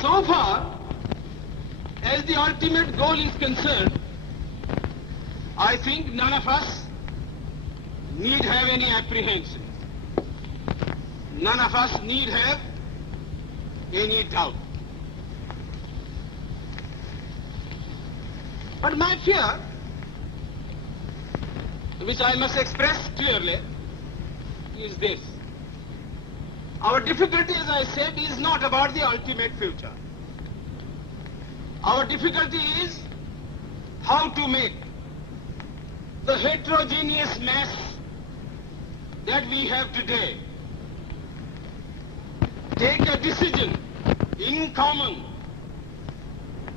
So far as the ultimate goal is concerned, I think none of us need have any apprehensions. None of us need have any doubt. But my fear, which I must express clearly, is this. Our difficulty, as I said, is not about the ultimate future. Our difficulty is how to make the heterogeneous mass that we have today take a decision in common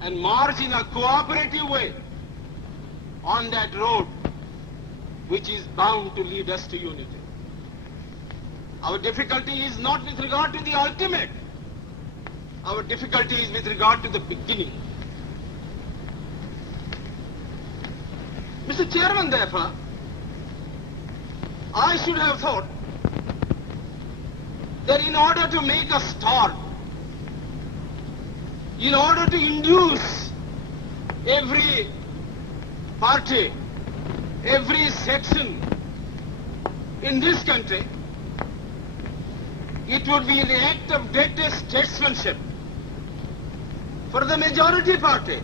and march in a cooperative way on that road which is bound to lead us to unity. Our difficulty is not with regard to the ultimate. Our difficulty is with regard to the beginning. Mr. Chairman, therefore, I should have thought that in order to make a start, in order to induce every party, every section in this country, it would be the act of greatest statesmanship for the majority party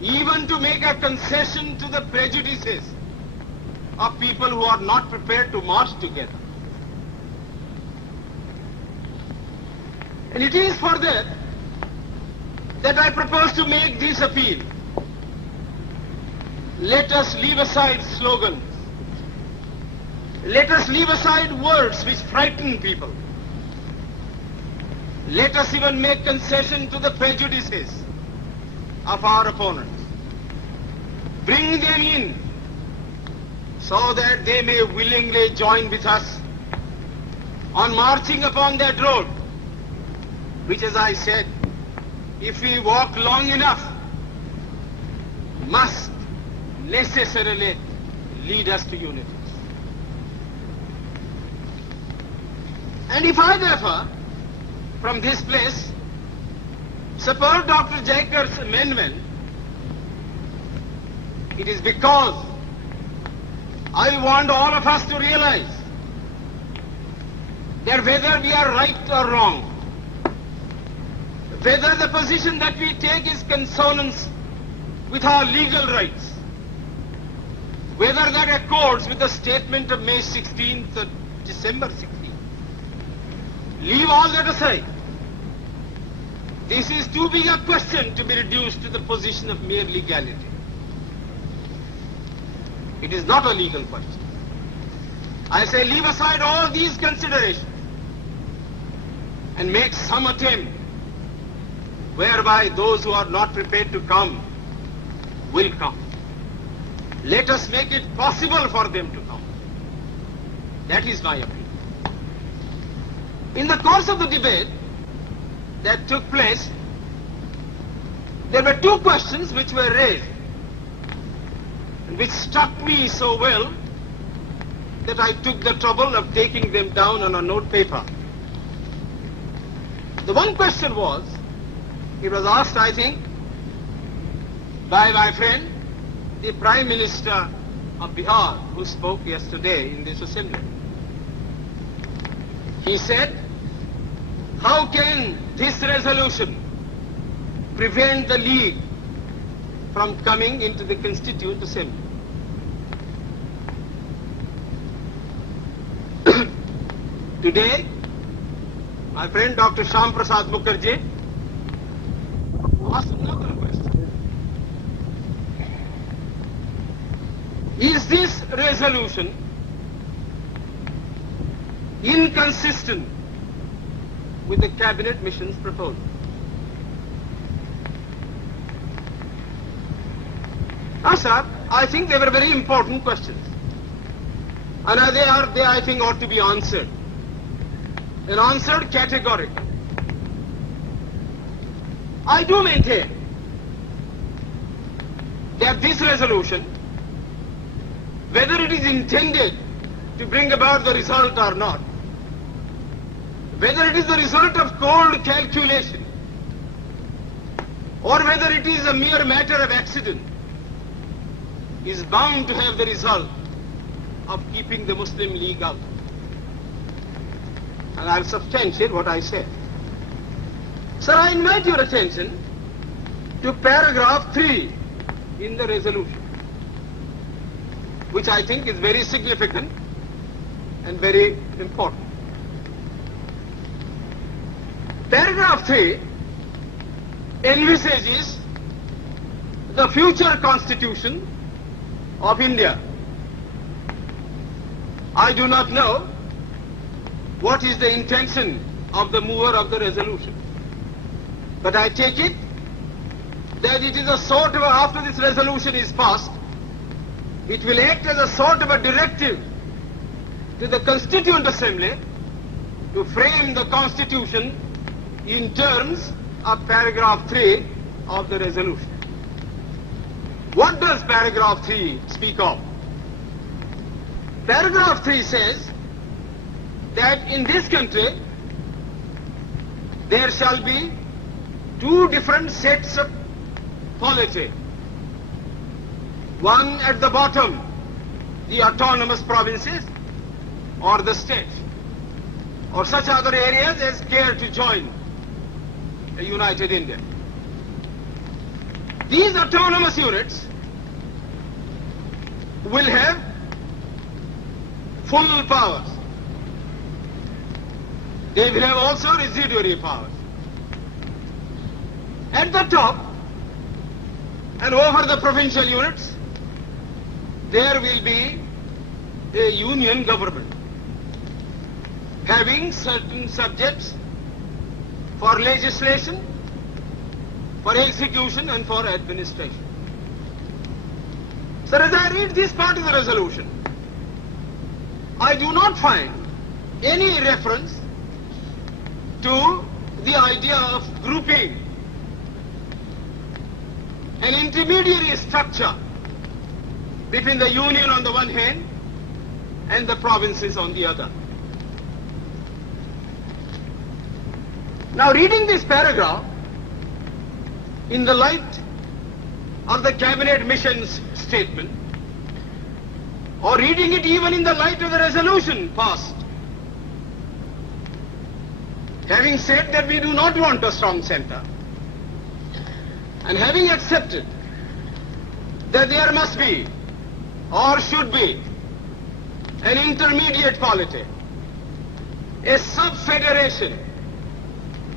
even to make a concession to the prejudices of people who are not prepared to march together. And it is for that I propose to make this appeal. Let us leave aside slogans. Let us leave aside words which frighten people. Let us even make concession to the prejudices of our opponents. Bring them in so that they may willingly join with us on marching upon that road, which, as I said, if we walk long enough, must necessarily lead us to unity. And if I therefore, from this place, support Dr. Jacob's amendment, it is because I want all of us to realize that whether we are right or wrong, whether the position that we take is consonance with our legal rights, whether that accords with the statement of May 16th or December 16th, leave all that aside. This is too big a question to be reduced to the position of mere legality. It is not a legal question. I say leave aside all these considerations and make some attempt whereby those who are not prepared to come will come. Let us make it possible for them to come. That is my appeal. In the course of the debate that took place, there were two questions which were raised, and which struck me so well that I took the trouble of taking them down on a note paper. The one question was, it was asked, I think, by my friend, the Prime Minister of Bihar, who spoke yesterday in this assembly. He said, how can this resolution prevent the League from coming into the Constituent Assembly? Today, my friend Dr. Shyam Prasad Mukherjee asked another question. Is this resolution inconsistent with the cabinet mission's proposal? Now, sir, I think they were very important questions, and they, I think, ought to be answered, and answered categorically. I do maintain that this resolution, whether it is intended to bring about the result or not, whether it is the result of cold calculation or whether it is a mere matter of accident, is bound to have the result of keeping the Muslim League out. And I'll substantiate what I say. Sir, I invite your attention to paragraph 3 in the resolution, which I think is very significant and very important. Paragraph 3 envisages the future constitution of India. I do not know what is the intention of the mover of the resolution, but I take it that it is a sort of, after this resolution is passed, it will act as a sort of a directive to the Constituent Assembly to frame the constitution in terms of paragraph 3 of the resolution. What does paragraph 3 speak of? Paragraph 3 says that in this country there shall be two different sets of polity. One at the bottom, the autonomous provinces or the state, or such other areas as care to join a united India. These autonomous units will have full powers. They will have also residuary powers. At the top and over the provincial units, there will be a union government having certain subjects for legislation, for execution and for administration. So as I read this part of the resolution, I do not find any reference to the idea of grouping an intermediary structure between the union on the one hand and the provinces on the other. Now, reading this paragraph in the light of the cabinet mission's statement, or reading it even in the light of the resolution passed, having said that we do not want a strong center, and having accepted that there must be or should be an intermediate polity, a sub-federation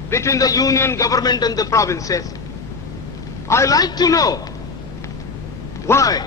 between the union government and the provinces, I like to know why